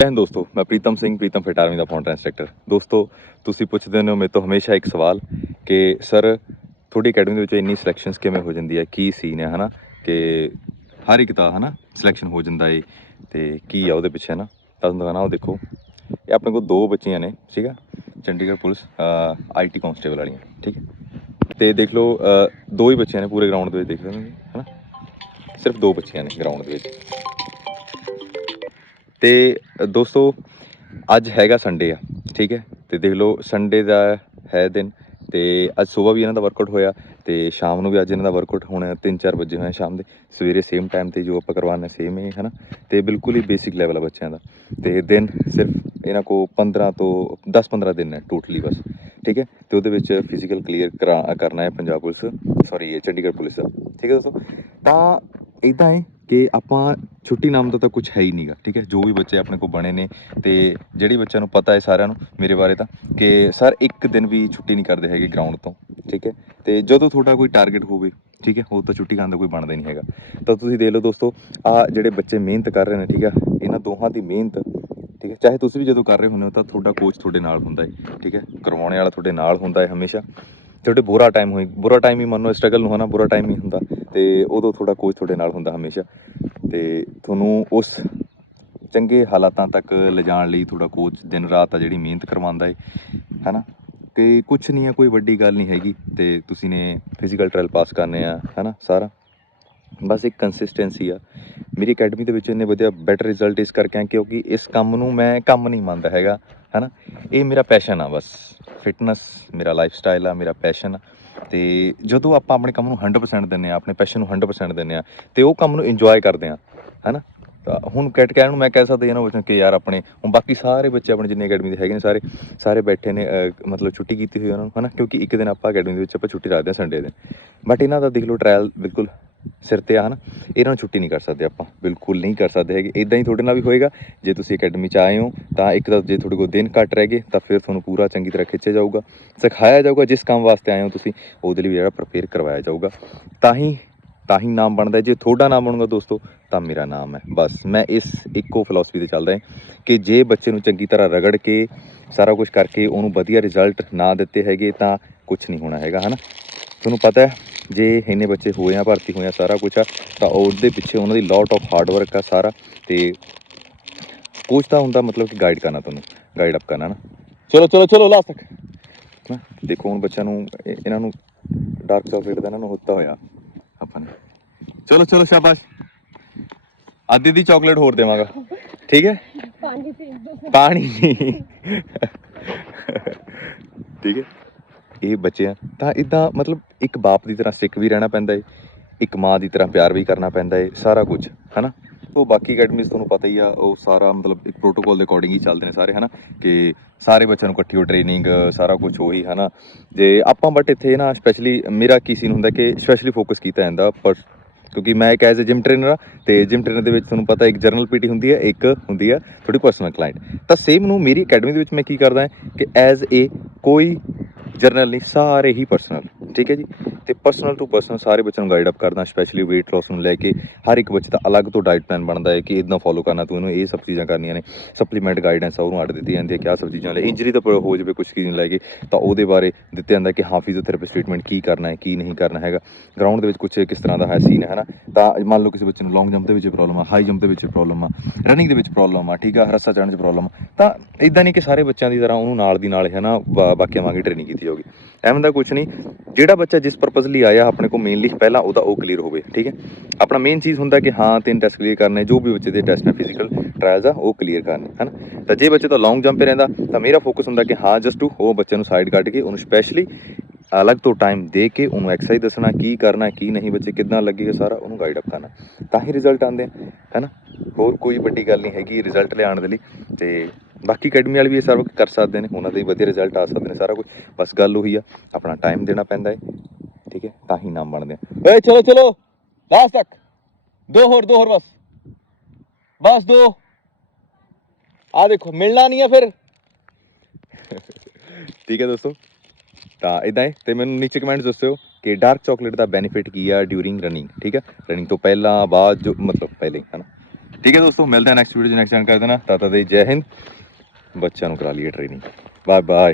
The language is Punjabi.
ਜੈ ਦੋਸਤੋ, ਮੈਂ ਪ੍ਰੀਤਮ ਸਿੰਘ, ਪ੍ਰੀਤਮ ਫਿਟ ਆਰਮੀ ਦਾ ਫਾਊਂਡਰ ਇੰਸਟ੍ਰਕਟਰ ਦੋਸਤੋ, ਤੁਸੀਂ ਪੁੱਛਦੇ ਹੋ ਮੇਰੇ ਤੋਂ ਹਮੇਸ਼ਾ ਇੱਕ ਸਵਾਲ ਕਿ, ਸਰ, ਤੁਹਾਡੀ ਅਕੈਡਮੀ ਦੇ ਵਿੱਚ ਇੰਨੀ ਸਿਲੈਕਸ਼ਨਸ ਕਿਵੇਂ ਹੋ ਜਾਂਦੀ ਹੈ? ਕੀ ਸੀਨ ਹੈ, ਹਨਾ? ਕਿ ਹਰ ਇੱਕ ਦਾ, ਹਨਾ ਸਿਲੈਕਸ਼ਨ ਹੋ ਜਾਂਦਾ ਏ, ਤੇ ਕੀ ਆ ਉਹਦੇ ਪਿੱਛੇ ਨਾ ਤੁਹਾਨੂੰ ਦਿਖਾਣਾ ਉਹ ਦੇਖੋ। ਇਹ ਆਪਣੇ ਕੋਲ ਦੋ ਬੱਚੀਆਂ ਨੇ, ਠੀਕ ਆ? ਚੰਡੀਗੜ੍ਹ ਪੁਲਿਸ ਆਈਟੀ ਕਾਂਸਟੇਬਲ ਵਾਲੀਆਂ, ਠੀਕ ਹੈ ਤੇ ਦੇਖ ਲਓ ਦੋ ਹੀ ਬੱਚੀਆਂ ਨੇ ਪੂਰੇ ਗਰਾਊਂਡ ਦੇ ਵਿੱਚ, ਦੇਖ ਰਹੇ ਹੋ ਹਨਾ? ਸਿਰਫ ਦੋ ਬੱਚੀਆਂ ਨੇ ਗਰਾਊਂਡ ਦੇ ਵਿੱਚ। ਤੇ ਦੋਸਤੋ, ਅੱਜ ਹੈਗਾ ਸੰਡੇ ਆ, ਠੀਕ ਹੈ? ਤੇ ਦੇਖ ਲਓ ਸੰਡੇ ਦਾ ਹੈ ਦਿਨ ਤੇ ਅੱਜ ਸਵੇਰ ਵੀ ਇਹਨਾਂ ਦਾ ਵਰਕਆਊਟ ਹੋਇਆ ਤੇ ਸ਼ਾਮ ਨੂੰ ਵੀ ਅੱਜ ਇਹਨਾਂ ਦਾ ਵਰਕਆਊਟ ਹੋਣਾ 3-4 ਵਜੇ ਹੋਇਆ ਸ਼ਾਮ ਦੇ। ਸਵੇਰੇ ਸੇਮ ਟਾਈਮ ਤੇ ਜੋ ਆਪਾਂ ਕਰਵਾਉਣਾ ਸੇਮ ਹੀ ਹੈ ਨਾ ਤੇ ਬਿਲਕੁਲ ਹੀ ਬੇਸਿਕ ਲੈਵਲ ਆ ਬੱਚਿਆਂ ਦਾ। ਤੇ ਦਿਨ ਸਿਰਫ ਇਹਨਾਂ ਕੋ 15 ਤੋਂ 10-15 ਦਿਨ ਹੈ ਟੋਟਲੀ ਬਸ, ਠੀਕ ਹੈ? ਤੇ ਉਹਦੇ ਵਿੱਚ ਫਿਜ਼ੀਕਲ ਕਲੀਅਰ ਕਰਨਾ ਹੈ Punjab police sorry Chandigarh police ਦਾ, ਠੀਕ ਹੈ ਦੋਸਤੋ? ਤਾਂ ਇਦਾਂ ਹੈ ਕਿ ਆਪਾਂ ਛੁੱਟੀ ਨਾਮ ਦਾ ਤਾਂ ਕੁਝ ਹੈ ਹੀ ਨਹੀਂਗਾ, ਠੀਕ ਹੈ? ਜੋ ਵੀ ਬੱਚੇ ਆਪਣੇ ਕੋਲ ਬਣੇ ਨੇ ਤੇ ਜਿਹੜੇ ਬੱਚਿਆਂ ਨੂੰ ਪਤਾ ਹੈ ਸਾਰਿਆਂ ਨੂੰ, ਮੇਰੇ ਬਾਰੇ ਤਾਂ, ਕਿ ਸਰ ਇੱਕ ਦਿਨ ਵੀ ਛੁੱਟੀ ਨਹੀਂ ਕਰਦੇ ਹੈਗੇ ਗਰਾਊਂਡ ਤੋਂ, ਠੀਕ ਹੈ? ਤੇ ਜਦੋਂ ਤੁਹਾਡਾ ਕੋਈ ਟਾਰਗੇਟ ਹੋਵੇ, ਠੀਕ ਹੈ? ਉਹ ਤਾਂ ਛੁੱਟੀ ਕਰਨ ਦਾ ਕੋਈ ਬਣਦਾ ਨਹੀਂ ਹੈਗਾ। ਤਾਂ ਤੁਸੀਂ ਦੇਖ ਲਓ ਦੋਸਤੋ, ਆ ਜਿਹੜੇ ਬੱਚੇ ਮਿਹਨਤ ਕਰ ਰਹੇ ਨੇ, ਠੀਕ ਹੈ? ਇਹਨਾਂ ਦੋਹਾਂ ਦੀ ਮਿਹਨਤ, ਠੀਕ ਹੈ? ਚਾਹੇ ਤੁਸੀਂ ਵੀ ਜਦੋਂ ਕਰ ਰਹੇ ਹੁੰਦੇ ਹੋ, ਤਾਂ ਤੁਹਾਡਾ ਕੋਚ ਤੁਹਾਡੇ ਨਾਲ ਹੁੰਦਾ ਹੈ, ਠੀਕ ਹੈ? ਕਰਵਾਉਣੇ ਵਾਲਾ ਤੁਹਾਡੇ ਨਾਲ ਹੁੰਦਾ ਹੈ ਹਮੇਸ਼ਾ। ਤੁਹਾਡੇ ਬੁਰਾ ਟਾਈਮ ਹੋਈ, ਬੁਰਾ ਟਾਈਮ ਹੀ ਮੰਨੋ ਸਟਰਗਲ ਨੂੰ ਹਨਾ, ਬੁਰਾ ਟਾਈਮ ਹੀ ਹੁੰਦਾ। ਤੇ ਉਦੋਂ ਤੁਹਾਡਾ ਕੋਚ ਤੁਹਾਡੇ ਨਾਲ ਹੁੰਦਾ ਹਮੇਸ਼ਾ। ਤੇ ਤੁਹਾਨੂੰ ਉਸ ਚੰਗੇ ਹਾਲਾਤਾਂ ਤੱਕ ਲਿਜਾਣ ਲਈ ਤੁਹਾਡਾ ਕੋਚ ਦਿਨ ਰਾਤ ਆ ਜਿਹੜੀ ਮਿਹਨਤ ਕਰਵਾਉਂਦਾ ਹੈ ਹੈਨਾ? ਕਿ ਕੁਝ ਨਹੀਂ ਹੈ ਕੋਈ ਵੱਡੀ ਗੱਲ ਨਹੀਂ ਹੈਗੀ। ਤੇ ਤੁਸੀਂ ਨੇ ਫਿਜ਼ੀਕਲ ਟ੍ਰਾਇਲ ਪਾਸ ਕਰਨੇ ਆ, ਹੈਨਾ, ਸਾਰਾ? ਬਸ ਇੱਕ ਕੰਸਿਸਟੈਂਸੀ ਆ। ਮੇਰੀ ਅਕੈਡਮੀ ਦੇ ਵਿੱਚ ਇੰਨੇ ਵਧੀਆ ਬੈਟਰ ਰਿਜ਼ਲਟ ਇਸ ਕਰਕੇ ਆ ਕਿਉਂਕਿ ਇਸ ਕੰਮ ਨੂੰ ਮੈਂ ਕੰਮ ਨਹੀਂ ਮੰਨਦਾ ਹੈਗਾ। ਹੈਨਾ? ਇਹ ਮੇਰਾ ਪੈਸ਼ਨ ਆ ਬਸ। ਫਿਟਨੈਸ ਮੇਰਾ ਲਾਈਫ ਸਟਾਈਲ ਆ, ਮੇਰਾ ਪੈਸ਼ਨ ਆ। ਤੇ ਜਦੋਂ ਆਪਾਂ ਆਪਣੇ ਕੰਮ ਨੂੰ 100% ਦਿੰਨੇ ਆ, ਆਪਣੇ ਪੈਸ਼ਨ ਨੂੰ 100% ਦਿੰਨੇ ਆ, ਤੇ ਉਹ ਕੰਮ ਨੂੰ ਇੰਜੋਏ ਕਰਦੇ ਆ, ਹੈਨਾ? ਤਾਂ ਹੁਣ ਕੈਟ ਕਹਿਣ ਨੂੰ ਮੈਂ ਕਹਿ ਸਕਦਾ ਇਹਨਾਂ ਬੱਚਿਆਂ ਕਿ ਯਾਰ ਆਪਣੇ, ਹੁਣ ਬਾਕੀ ਸਾਰੇ ਬੱਚੇ ਆਪਣੇ ਜਿੰਨੇ ਅਕੈਡਮੀ ਦੇ ਹੈਗੇ ਨੇ, ਸਾਰੇ ਸਾਰੇ ਬੈਠੇ ਨੇ ਮਤਲਬ ਛੁੱਟੀ ਕੀਤੀ ਹੋਈ ਉਹਨਾਂ ਨੂੰ, ਹਨਾ? ਕਿਉਂਕਿ ਇੱਕ ਦਿਨ ਆਪਾਂ ਅਕੈਡਮੀ ਦੇ ਵਿੱਚ ਆਪਾਂ ਛੁੱਟੀ ਰੱਖਦੇ ਹਾਂ ਸੰਡੇ ਦੇ। ਬਟ ਇਹਨਾਂ ਦਾ ਦੇਖ ਲਓ ਟ੍ਰਾਇਲ ਬਿਲਕੁਲ ਸਿਰ ਤੇ ਆ, ਹਨਾ? ਇਹਨਾਂ ਨੂੰ ਛੁੱਟੀ ਨਹੀਂ ਕਰ ਸਕਦੇ ਆਪਾਂ, ਬਿਲਕੁਲ ਨਹੀਂ ਕਰ ਸਕਦੇ ਹੈਗੇ। ਇਦਾਂ ਹੀ ਤੁਹਾਡੇ ਨਾਲ ਵੀ ਹੋਏਗਾ, ਜੇ ਤੁਸੀਂ ਅਕੈਡਮੀ ਚ ਆਏ ਹੋ, ਤਾਂ ਇੱਕ ਤਾਂ ਜੇ ਤੁਹਾਡੇ ਕੋਲ ਦਿਨ ਘੱਟ ਰਹਿ ਗਏ, ਤਾਂ ਫਿਰ ਤੁਹਾਨੂੰ ਪੂਰਾ ਚੰਗੀ ਤਰ੍ਹਾਂ ਖਿੱਚਿਆ ਜਾਊਗਾ, ਸਿਖਾਇਆ ਜਾਊਗਾ, ਜਿਸ ਕੰਮ ਵਾਸਤੇ ਆਏ ਹੋ ਤੁਸੀਂ, ਉਹਦੇ ਲਈ ਜਿਹੜਾ ਪ੍ਰਪੇਅਰ ਕਰਵਾਇਆ ਜਾਊਗਾ। ਤਾਂ ਹੀ ਤਾਂ ਹੀ ਨਾਮ ਬਣਦਾ ਜੇ ਤੁਹਾਡਾ ਨਾਮ ਬਣੂਗਾ ਦੋਸਤੋ, ਤਾਂ ਮੇਰਾ ਨਾਮ ਹੈ। ਬਸ, ਮੈਂ ਇਸ ਇੱਕੋ ਫਿਲਾਸਫੀ ਤੇ ਚੱਲਦਾ ਹਾਂ ਕਿ ਜੇ ਬੱਚੇ ਨੂੰ ਚੰਗੀ ਤਰ੍ਹਾਂ ਰਗੜ ਕੇ, ਸਾਰਾ ਕੁਝ ਕਰਕੇ ਉਹਨੂੰ ਵਧੀਆ ਰਿਜ਼ਲਟ ਨਾ ਦਿੱਤੇ ਹੈਗੇ, ਤਾਂ ਕੁਝ ਨਹੀਂ ਹੋਣਾ ਹੈਗਾ, ਹਨਾ? ਤੁਹਾਨੂੰ ਪਤਾ ਹੈ ਜੇ ਇੰਨੇ ਬੱਚੇ ਹੋਏ ਆ ਭਰਤੀ ਹੋਏ ਆ ਸਾਰਾ ਕੁਝ ਆ ਤਾਂ ਉਹਦੇ ਪਿੱਛੇ ਉਹਨਾਂ ਦੀ ਲੋਟ ਆਫ ਹਾਰਡ ਵਰਕ ਆ ਸਾਰਾ। ਤੇ ਕੋਚ ਦਾ ਹੁੰਦਾ ਮਤਲਬ ਕਿ ਗਾਈਡ ਕਰਨਾ ਤੁਹਾਨੂੰ ਗਾਈਡ ਅਪ ਕਰਨਾ ਨਾ। ਚਲੋ ਚਲੋ ਚਲੋ ਲਾਸਟ ਤੱਕ। ਨਾ ਦੇਖੋ ਹੁਣ ਬੱਚਿਆਂ ਨੂੰ ਇਹ- ਇਹਨਾਂ ਨੂੰ ਡਾਰਕ ਚਾਕਲੇਟ ਦਾ ਇਹਨਾਂ ਨੂੰ ਹੁੱਤਾ ਹੋਇਆ ਆਪਾਂ ਨੇ। ਚਲੋ ਚਲੋ ਸ਼ਾਬਾਸ਼। ਆਦੀ ਦੀ ਚਾਕਲੇਟ ਹੋਰ ਦੇਵਾਂਗਾ। ਠੀਕ ਹੈ? ਪਾਣੀ ਪੀ ਪਾਣੀ। ਠੀਕ ਹੈ? ਇਹ ਬੱਚੇ ਆ, ਤਾਂ ਇਦਾਂ ਮਤਲਬ ਇੱਕ ਬਾਪ ਦੀ ਤਰ੍ਹਾਂ ਸਿੱਖ ਵੀ ਰਹਿਣਾ ਪੈਂਦਾ ਏ, ਇੱਕ ਮਾਂ ਦੀ ਤਰ੍ਹਾਂ ਪਿਆਰ ਵੀ ਕਰਨਾ ਪੈਂਦਾ ਏ, ਸਾਰਾ ਕੁਝ, ਹਨਾ? ਉਹ ਬਾਕੀ ਅਕੈਡਮੀਜ਼ ਤੁਹਾਨੂੰ ਪਤਾ ਹੀ ਆ, ਉਹ ਸਾਰਾ ਮਤਲਬ ਇੱਕ ਪ੍ਰੋਟੋਕੋਲ ਦੇ ਅਕੋਰਡਿੰਗ ਹੀ ਚੱਲਦੇ ਨੇ ਸਾਰੇ, ਹਨਾ? ਕਿ ਸਾਰੇ ਬੱਚਿਆਂ ਨੂੰ ਇਕੱਠੀ ਹੋ ਟ੍ਰੇਨਿੰਗ ਸਾਰਾ ਕੁਝ ਉਹੀ, ਹਨਾ? ਜੇ ਆਪਾਂ ਬਟ ਇੱਥੇ ਨਾ ਸਪੈਸ਼ਲੀ ਮੇਰਾ ਕੀ ਸੀਨ ਹੁੰਦਾ ਕਿ ਸਪੈਸ਼ਲੀ ਫੋਕਸ ਕੀਤਾ ਜਾਂਦਾ ਪਰ, ਕਿਉਂਕਿ ਮੈਂ ਇੱਕ ਐਜ਼ ਅ ਜਿਮ ਟ੍ਰੇਨਰ ਆ, ਤੇ ਜਿਮ ਟ੍ਰੇਨਰ ਦੇ ਵਿੱਚ ਤੁਹਾਨੂੰ ਪਤਾ ਇੱਕ ਜਰਨਲ ਪੀਟੀ ਹੁੰਦੀ ਹੈ ਇੱਕ ਹੁੰਦੀ ਆ ਤੁਹਾਡੀ ਪਰਸਨਲ ਕਲਾਇੰਟ ਤਾਂ ਸੇਮ ਨੂੰ ਮੇਰੀ ਅਕੈਡਮੀ ਦੇ ਵਿੱਚ ਮੈਂ ਕੀ ਕਰਦਾ ਕਿ ਐਜ਼ ਏ ਕੋਈ ਜਰਨਲ ਨਹੀਂ ਸਾਰੇ ਹੀ ਪਰਸਨਲ ਠੀਕ ਹੈ ਜੀ? ਤੇ ਪਰਸਨਲ ਟੂ ਪਰਸਨਲ ਸਾਰੇ ਬੱਚਿਆਂ ਨੂੰ ਗਾਈਡ ਅਪ ਕਰਦਾ ਸਪੈਸ਼ਲੀ weight loss ਨੂੰ ਲੈ ਕੇ, ਹਰ ਇੱਕ ਬੱਚੇ ਦਾ ਅਲੱਗ ਤੋਂ ਡਾਈਟ ਪਲਾਨ ਬਣਦਾ ਹੈ ਕਿ ਇਦਾਂ ਫੋਲੋ ਕਰਨਾ, ਤੂੰ ਇਹਨੂੰ ਇਹ ਸਭ ਚੀਜ਼ਾਂ ਕਰਨੀਆਂ ਨੇ ਸਪਲੀਮੈਂਟ ਗਾਈਡੈਂਸ ਆ, ਉਹਨੂੰ ਅੱਡ ਦਿੱਤੀ ਜਾਂਦੀ ਹੈ ਕਿ ਆਹ ਸਭ ਚੀਜ਼ਾਂ ਲੈ ਇੰਜਰੀ ਤਾਂ ਹੋ ਜਾਵੇ ਕੁਝ ਚੀਜ਼ ਨੂੰ ਲੈ ਕੇ, ਤਾਂ ਉਹਦੇ ਬਾਰੇ ਦਿੱਤੇ ਜਾਂਦਾ ਕਿ ਹਾਂ ਫਿਜ਼ੀਓਥੈਰੇਪਿਸਟ ਟ੍ਰੀਟਮੈਂਟ ਕੀ ਕਰਨਾ ਹੈ, ਕੀ ਨਹੀਂ ਕਰਨਾ ਹੈਗਾ। ਗਰਾਊਂਡ ਦੇ ਵਿੱਚ ਕੁਝ ਕਿਸ ਤਰ੍ਹਾਂ ਦਾ ਹੈ ਸੀਨ ਹੈ ਨਾ, ਤਾਂ ਮੰਨ ਲਓ ਕਿਸੇ ਬੱਚੇ ਨੂੰ ਲੌਂਗ ਜੰਪ ਦੇ ਵਿੱਚ ਪ੍ਰੋਬਲਮ ਆ ਹਾਈ ਜੰਪ ਦੇ ਵਿੱਚ ਪ੍ਰੋਬਲਮ ਆ ਰਨਿੰਗ ਦੇ ਵਿੱਚ ਪ੍ਰੋਬਲਮ ਆ, ਠੀਕ ਆ, ਰੱਸਾ ਚੜ੍ਹਨ 'ਚ ਪ੍ਰੋਬਲਮ ਆ, ਤਾਂ ਇਦਾਂ ਨਹੀਂ ਕਿ ਸਾਰੇ ਬੱਚਿਆਂ ਦੀ ਤਰ੍ਹਾਂ ਉਹਨੂੰ ਨਾਲ ਦੀ ਨਾਲ ਹੈ ਨਾ ਬਾ- ਬਾਕੀਆਂ ਵਾਂਗੀ ਟ੍ਰੇਨਿੰਗ ਕੀਤੀ ਜਾਊਗੀ ਐਵੇਂ ਦਾ ਕੁਝ ਨਹੀਂ, ਜਿਹੜਾ ਬੱਚਾ ਜਿਸ ਪਰਪਸ ਲਈ ਆਇਆ ਆਪਣੇ ਕੋਲ ਮੇਨਲੀ ਪਹਿਲਾਂ ਉਹਦਾ ਉਹ ਕਲੀਅਰ ਹੋਵੇ, ਠੀਕ ਹੈ? ਆਪਣਾ ਮੇਨ ਚੀਜ਼ ਹੁੰਦਾ ਕਿ ਹਾਂ, ਤਿੰਨ ਟੈਸਟ ਕਲੀਅਰ ਕਰਨੇ, ਜੋ ਵੀ ਬੱਚੇ ਦੇ ਟੈਸਟ ਨੇ ਫਿਜ਼ੀਕਲ ਟ੍ਰਾਇਲਸ ਆ, ਉਹ ਕਲੀਅਰ ਕਰਨੇ, ਹਨ? ਤਾਂ ਜੇ ਬੱਚੇ ਤਾਂ ਲੌਂਗ ਜੰਪ 'ਤੇ ਰਹਿੰਦਾ, ਤਾਂ ਮੇਰਾ ਫੋਕਸ ਹੁੰਦਾ ਕਿ ਹਾਂ ਜਸਟ ਟੂ ਉਹ ਬੱਚੇ ਨੂੰ ਸਾਈਡ ਕੱਢ ਕੇ, ਉਹਨੂੰ ਸਪੈਸ਼ਲੀ ਅਲੱਗ ਤੋਂ ਟਾਈਮ ਦੇ ਕੇ ਉਹਨੂੰ ਐਕਸਰਸਾਈਜ਼ ਦੱਸਣਾ, ਕੀ ਕਰਨਾ, ਕੀ ਨਹੀਂ, ਬੱਚੇ ਕਿੱਦਾਂ ਲੱਗੇਗਾ, ਸਾਰਾ ਉਹਨੂੰ ਗਾਈਡ ਅਪ ਕਰਨਾ, ਤਾਂ ਹੀ ਰਿਜ਼ਲਟ ਆਉਂਦੇ ਹੈ ਨਾ ਹੋਰ ਕੋਈ ਵੱਡੀ ਗੱਲ ਨਹੀਂ ਹੈਗੀ ਰਿਜ਼ਲਟ ਲਿਆਉਣ ਦੇ ਲਈ, ਤੇ ਬਾਕੀ ਅਕੈਡਮੀ ਵਾਲੇ ਵੀ ਇਹ ਸਾਰਾ ਕੁਝ ਕਰ ਸਕਦੇ ਨੇ, ਉਹਨਾਂ ਦੇ ਵਧੀਆ ਰਿਜ਼ਲਟ ਆ ਸਕਦੇ ਨੇ ਸਾਰਾ ਕੁਝ, ਬਸ ਗੱਲ ਉਹੀ ਆ, ਆਪਣਾ ਟਾਈਮ ਦੇਣਾ ਪੈਂਦਾ ਹੈ ਠੀਕ ਹੈ, ਤਾਂ ਹੀ ਨਾਮ ਬਣਦੇ ਆ। ਏ ਚਲੋ ਚਲੋ ਲਾਸਟ ਤੱਕ। ਦੋ ਹੋਰ ਦੋ ਹੋਰ ਬਸ। ਬਸ ਦੋ। ਆ ਦੇਖੋ, ਮਿਲਣਾ ਨਹੀਂ ਆ ਫਿਰ। ਠੀਕ ਹੈ ਦੋਸਤੋ, ਤਾਂ ਇਦਾਂ ਹੈ, ਤੇ ਮੈਨੂੰ ਨੀਚੇ ਕਮੈਂਟਸ ਦੱਸਿਓ ਕਿ ਡਾਰਕ ਚਾਕਲੇਟ ਦਾ ਬੈਨੀਫਿਟ ਕੀ ਆ ਡਿਊਰਿੰਗ ਰਨਿੰਗ ਠੀਕ ਹੈ? ਰਨਿੰਗ ਤੋਂ ਪਹਿਲਾਂ, ਬਾਅਦ ਜੋ, ਮਤਲਬ ਪਹਿਲੇ, ਹਨਾ? ਠੀਕ ਹੈ ਦੋਸਤੋ, ਮਿਲਦੇ ਹਾਂ ਨੈਕਸਟ ਵੀਡੀਓ 'ਚ ਨੈਕਸਟ ਟਾਈਮ ਕਰ ਦੇਣਾ ਤਾਤਾ ਦੇ ਜੈ ਹਿੰਦ। ਬੱਚਿਆਂ ਨੂੰ ਕਰਾ ਲਈਏ ਟ੍ਰੇਨਿੰਗ ਬਾਏ ਬਾਏ